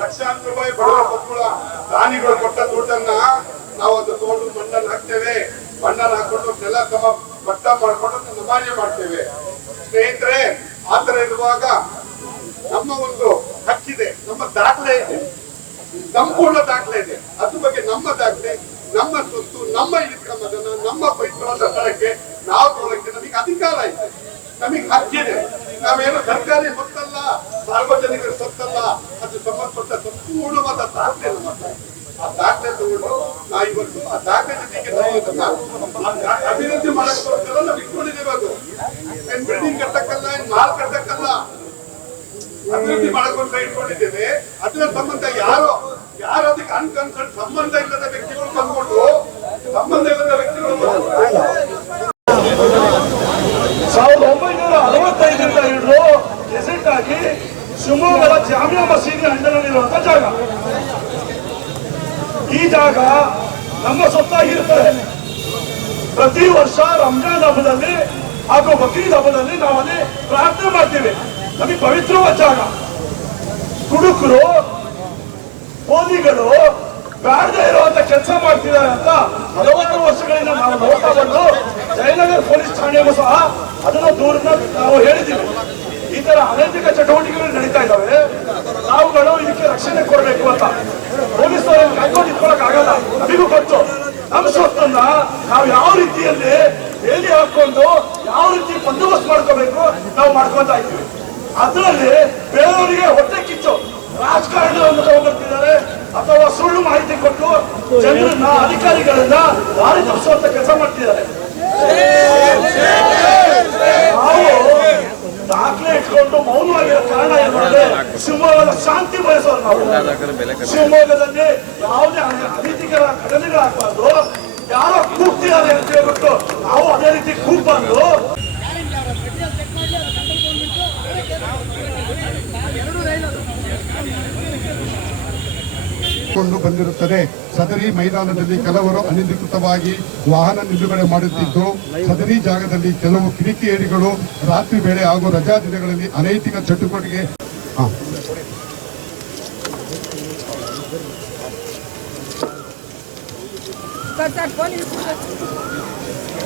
ಲಕ್ಷಾಂತರ ರೂಪಾಯಿ ಬಡವರ ಮಕ್ಕಳ ದಾನಿಗಳು ಕೊಟ್ಟ ದುಡ್ಡನ್ನ ನಾವು ಅದು ತಗೊಂಡು ಮಣ್ಣನ್ನು ಹಾಕ್ತೇವೆ ಮಣ್ಣನ್ನು ಹಾಕೊಂಡು ನೆಲ ತಮ್ಮ ಮಟ್ಟ ಮಾಡ್ಕೊಂಡು ನಮಾಜೆ ಮಾಡ್ತೇವೆ ಸ್ನೇಹಿತರೆ ಆತರ ಇರುವಾಗ ನಮ್ಮ ಒಂದು ಹಕ್ಕಿದೆ, ನಮ್ಮ ದಾಖಲೆ ಇದೆ. ಸಂಪೂರ್ಣ ದಾಖಲೆ ಇದೆ. ಅದ್ರ ಬಗ್ಗೆ ನಮ್ಮ ದಾಖಲೆ, ನಮ್ಮ ಸ್ವತ್ತು ನಮ್ಮ ಇನ್ಕಮ್ ಅದನ್ನ ನಮ್ಮ ಪವಿತ್ರವಾದ ಸ್ಥಳಕ್ಕೆ ನಾವು ತಗೊಳಕ್ಕೆ ನಮಗೆ ಅಧಿಕಾರ ಇದೆ. ನಮಗೆ ಹಕ್ಕಿದೆ. ನಾವೇನು ಸರ್ಕಾರಿ ಸೊತ್ತಲ್ಲ ಸಾರ್ವಜನಿಕರ ಸೊತ್ತಲ್ಲ ಅದು ಸಂಬಂಧಪಟ್ಟ ಸಂಪೂರ್ಣವಾದ ದಾಖಲೆ. ಆ ದಾಖಲೆ ತಗೊಂಡು ನಾ ಇವತ್ತು ಆ ದಾಖಲೆ ಜೊತೆಗೆ ಅಭಿವೃದ್ಧಿ ಮಾಡಕ್ಕೋಸ್ಕರ ನಾವು ಇಟ್ಕೊಂಡಿದ್ದೇವೆ ಅದು. ಏನ್ ಬಿಲ್ಡಿಂಗ್ ಕಟ್ಟಕ್ಕಲ್ಲ, ಏನ್ ಮಾಲ್ ಕಟ್ಟಕ್ಕಲ್ಲ. ಅಭಿವೃದ್ಧಿ ಮಾಡಕ್ಕೋಸ್ಕರ ಇಟ್ಕೊಂಡಿದ್ದೇವೆ. ಅದರ ಸಂಬಂಧ ಯಾರೋ ಯಾರು ಅದಕ್ಕೆ ಅನ್ಕನ್ಸರ್ಟ್ ಸಂಬಂಧ ಇಲ್ಲದ ವ್ಯಕ್ತಿಗಳು ಬಂದ್ಕೊಂಡು ಸಂಬಂಧ ಇಲ್ಲದ ವ್ಯಕ್ತಿಗಳು ಬಂದ್ಕೊಂಡು ಸಾವಿರದ ಒಂಬೈನೂರ ಅರವತ್ತೈದರಿಂದ ಹಿಡಿದು ಶಿವಮೊಗ್ಗದ ಜಾಮಿಯಾ ಮಸೀದಿ ಅಂಡನಲ್ಲಿರುವಂತಹ ಜಾಗ. ಈ ಜಾಗ ನಮ್ಮ ಸೊತ್ತಾಗಿರುತ್ತದೆ ಪ್ರತಿ ವರ್ಷ ರಂಜಾನ್ ಹಬ್ಬದಲ್ಲಿ ಹಾಗೂ ಬಕ್ರೀದ್ ಹಬ್ಬದಲ್ಲಿ ನಾವಲ್ಲಿ ಪ್ರಾರ್ಥನೆ ಮಾಡ್ತೀವಿ. ನಮಗೆ ಪವಿತ್ರವಾದ ಜಾಗ. ಕುಡುಕರು ಓದಿಗಳು ಬ್ಯಾಡದೆ ಇರುವಂತ ಕೆಲಸ ಮಾಡ್ತಿದ್ದಾರೆ ಅಂತ ಹಲವಾರು ವರ್ಷಗಳಿಂದ ನಾವು ನೋಡ್ತಾ ಬಂದು ಜಯನಗರ ಪೊಲೀಸ್ ಠಾಣೆಗೂ ಸಹ ಅದನ್ನು ದೂರನ್ನ ನಾವು ಹೇಳಿದ್ದೀವಿ. ಅನೈತಿಕ ಚಟುವಟಿಕೆಗಳು ನಡೀತಾ ಇದ್ದಾವೆ. ನಾವುಗಳು ಇದಕ್ಕೆ ರಕ್ಷಣೆ ಕೊಡಬೇಕು ಅಂತ. ಪೊಲೀಸರು ಕಾಯ್ಕೊಂಡು ಇಟ್ಕೊಳಕ್ ಆಗಲ್ಲ ನಮಗೂ ಗೊತ್ತು. ನಮ್ಮ ಸ್ವತ್ತನ್ನ ನಾವು ಯಾವ ರೀತಿಯಲ್ಲಿ ಬೇಲಿ ಹಾಕೊಂಡು ಯಾವ ರೀತಿ ಬಂದೋಬಸ್ತ್ ಮಾಡ್ಕೋಬೇಕು ನಾವು ಮಾಡ್ಕೊತಾ ಇದ್ದೀವಿ. ಅದರಲ್ಲಿ ಬೇರೆಯವರಿಗೆ ಹೊಟ್ಟೆ ಕಿಚ್ಚು. ರಾಜಕಾರಣವನ್ನು ತಗೊಂಡ್ಬರ್ತಿದ್ದಾರೆ ಅಥವಾ ಸುಳ್ಳು ಮಾಹಿತಿ ಕೊಟ್ಟು ಜನರನ್ನ ಅಧಿಕಾರಿಗಳನ್ನ ದಾರಿ ತಪ್ಪಿಸುವಂತ ಕೆಲಸ ಮಾಡ್ತಿದ್ದಾರೆ. ಶಿವಮೊಗ್ಗದ ಶಾಂತಿ ಬಯಸೋರು ನಾವು. ಶಿವಮೊಗ್ಗದಲ್ಲಿ ಯಾವುದೇ ಅನ- ಅನೀತಿಕರ ಘಟನೆಗಳಾಗಬಾರ್ದು ಯಾರೋ ಕೂಗ್ತಿದ್ದಾರೆ ಅಂತ ಹೇಳ್ಬಿಟ್ಟು ನಾವು ಅದೇ ರೀತಿ ಕೂಗ್ಬಾರ್ದು. ಕೊಂಡು ಬಂದಿರುತ್ತದೆ. ಸದರಿ ಮೈದಾನದಲ್ಲಿ ಕೆಲವರು ಅನಧಿಕೃತವಾಗಿ ವಾಹನ ನಿಲುಗಡೆ ಮಾಡುತ್ತಿದ್ದು ಸದರಿ ಜಾಗದಲ್ಲಿ ಕೆಲವು ಕಿಡಿಕಿಯೇಡಿಗಳು ರಾತ್ರಿ ವೇಳೆ ಹಾಗೂ ರಜಾ ದಿನಗಳಲ್ಲಿ ಅನೈತಿಕ ಚಟುವಟಿಕೆ Ah. Cortar fone